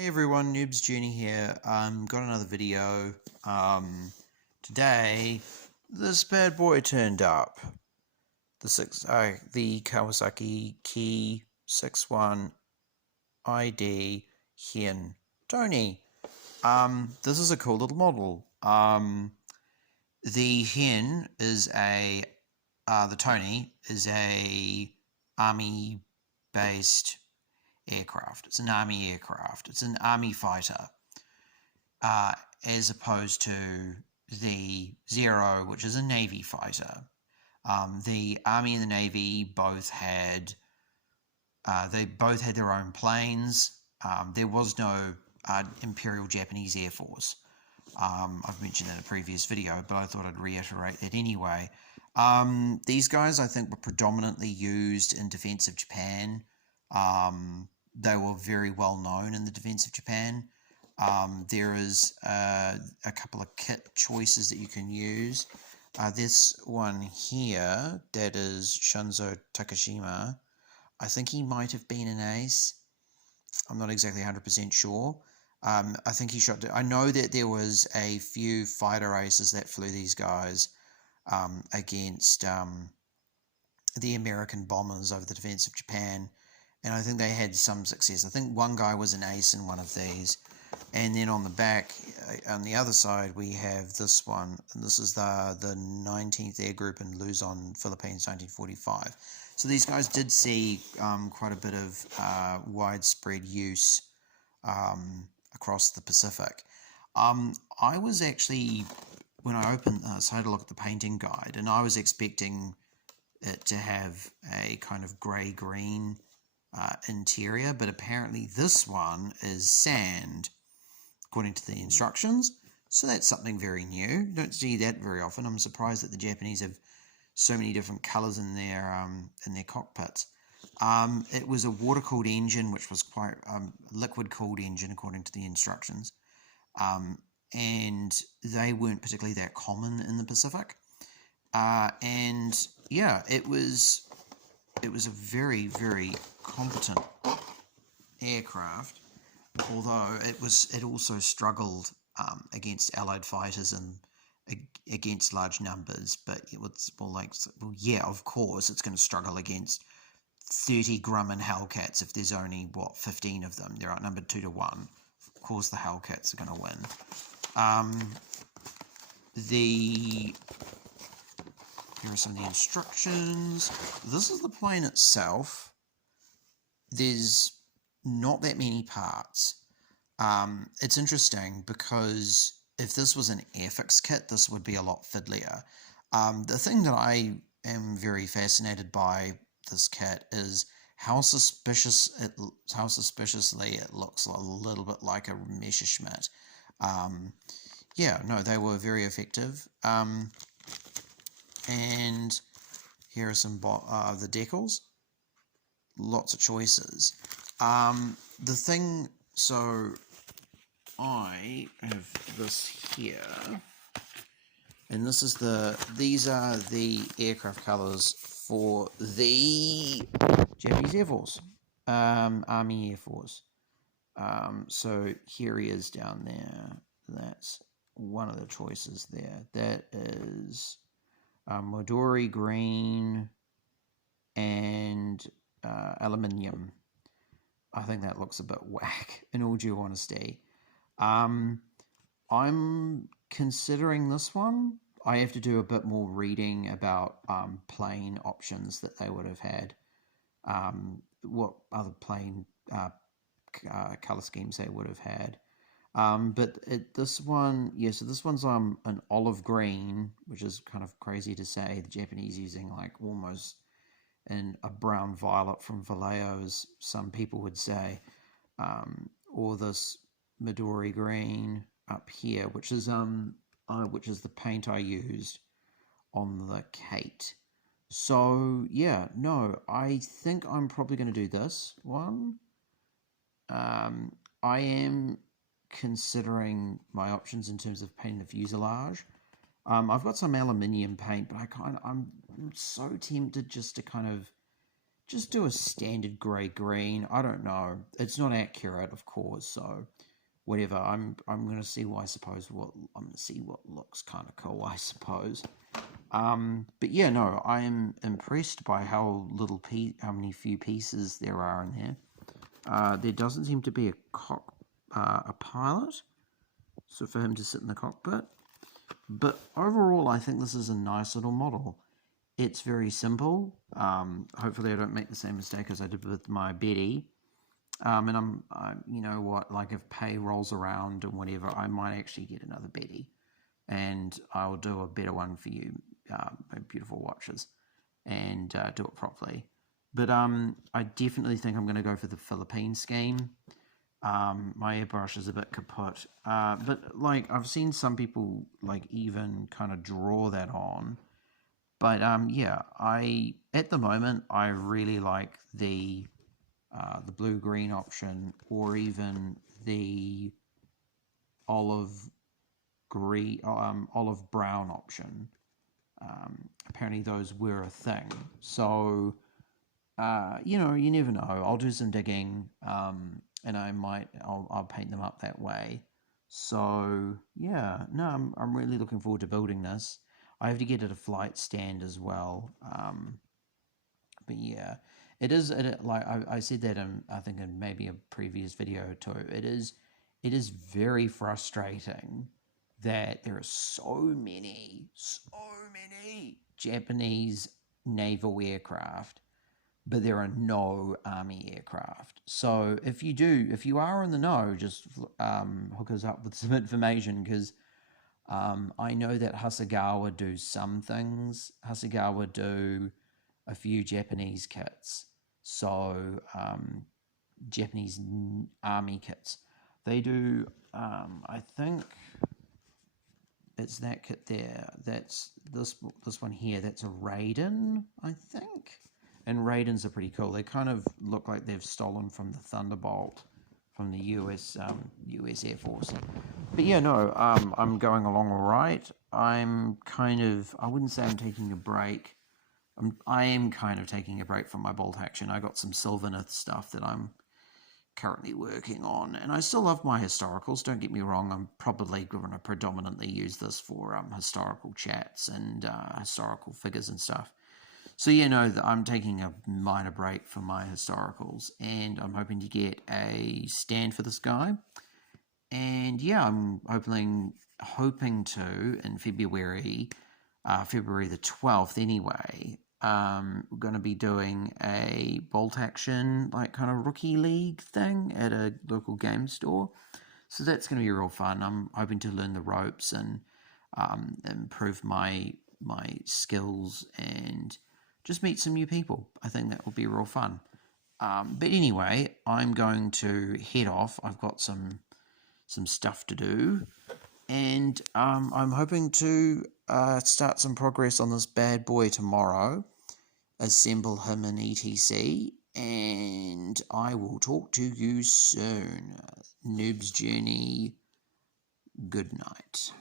Hey everyone, Noob's Journey here. Got another video. Today this bad boy turned up. The Kawasaki Key 61 ID Hen Tony. This is a cool little model. The Hen is the Tony is a army based aircraft. It's an army aircraft. It's an army fighter, as opposed to the Zero, which is a navy fighter. The army and the navy both had their own planes. There was no Imperial Japanese Air Force. I've mentioned that in a previous video, but I thought I'd reiterate that anyway. These guys, I think, were predominantly used in defense of Japan. They were very well known in the defense of Japan. There is a couple of kit choices that you can use. This one here, that is Shinzo Takashima. I think he might have been an ace. I'm not exactly 100% sure. I think he shot. I know that there was a few fighter aces that flew these guys against the American bombers over the defense of Japan. And I think they had some success. I think one guy was an ace in one of these. And then on the back, on the other side, we have this one. And this is the 19th Air Group in Luzon, Philippines, 1945. So these guys did see quite a bit of widespread use across the Pacific. I was actually, when I opened this, I had a look at the painting guide, and I was expecting it to have a kind of grey-green interior, but apparently this one is sand, according to the instructions. So that's something very new. Don't see that very often. I'm surprised that the Japanese have so many different colours in their cockpits. It was a water-cooled engine, which was quite liquid-cooled engine, according to the instructions, and they weren't particularly that common in the Pacific. And yeah, it was a very, very competent aircraft, although it also struggled against Allied fighters and against large numbers. But yeah, of course it's going to struggle against 30 Grumman Hellcats if there's only 15 of them. They're outnumbered 2 to 1. Of course the Hellcats are going to win. Here are some of the instructions. This is the plane itself. There's not that many parts. It's interesting because if this was an Airfix kit, this would be a lot fiddlier. The thing that I am very fascinated by this kit is how suspiciously it looks a little bit like a Messerschmitt. Yeah, no, they were very effective. And here are some the decals. Lots of choices. So I have this here, and these are the aircraft colors for the Japanese Air Force, Army Air Force. So here he is down there. That's one of the choices there. That is Midori green and aluminium. I think that looks a bit whack, in all due honesty. I'm considering this one. I have to do a bit more reading about plane options that they would have had. What other plane color schemes they would have had. But this one, yeah, so this one's an olive green, which is kind of crazy to say. The Japanese using like almost a brown violet from Vallejo, as some people would say, or this Midori green up here, which is the paint I used on the Kate. So yeah, no, I think I'm probably going to do this one. I am considering my options in terms of painting the fuselage. I've got some aluminium paint, but I'm so tempted just to kind of just do a standard grey-green. I don't know. It's not accurate, of course, so whatever. I'm gonna see what I'm gonna see what looks kind of cool, I suppose. But yeah, no, I am impressed by how many few pieces there are in there. There doesn't seem to be a pilot, so for him to sit in the cockpit. But overall, I think this is a nice little model. It's very simple. Hopefully I don't make the same mistake as I did with my Betty. And you know what, like if pay rolls around and whatever, I might actually get another Betty. And I'll do a better one for you, beautiful watches, and do it properly. But I definitely think I'm going to go for the Philippine scheme. My airbrush is a bit kaput, but like I've seen some people like even kind of draw that on. But yeah, at the moment I really like the blue-green option, or even the olive brown option. Apparently those were a thing. So, you know, you never know. I'll do some digging, and I'll paint them up that way. So, yeah, no, I'm really looking forward to building this. I have to get it a flight stand as well. But yeah, like I said that I think in maybe a previous video too. It is very frustrating that there are so many Japanese naval aircraft, but there are no army aircraft. So if you are in the know, just hook us up with some information, because I know that Hasegawa do some things. Hasegawa do a few Japanese kits. So Japanese army kits. They do, I think it's that kit there. That's this one here. That's a Raiden, I think. And Raidens are pretty cool. They kind of look like they've stolen from the Thunderbolt from the US Air Force. But yeah, no, I'm going along all right. I wouldn't say I'm taking a break. I am kind of taking a break from my bolt action. I got some Sylvaneth stuff that I'm currently working on, and I still love my historicals, don't get me wrong. I'm probably going to predominantly use this for historical chats and historical figures and stuff. So yeah, no, I'm taking a minor break from my historicals, and I'm hoping to get a stand for this guy. And yeah, I'm hoping to in February the 12th anyway. We're going to be doing a bolt action, like kind of rookie league thing at a local game store. So that's going to be real fun. I'm hoping to learn the ropes and improve my skills and just meet some new people. I think that will be real fun. But anyway, I'm going to head off. I've got some stuff to do. And I'm hoping to start some progress on this bad boy tomorrow, assemble him in ETC, and I will talk to you soon. Noob's Journey, good night.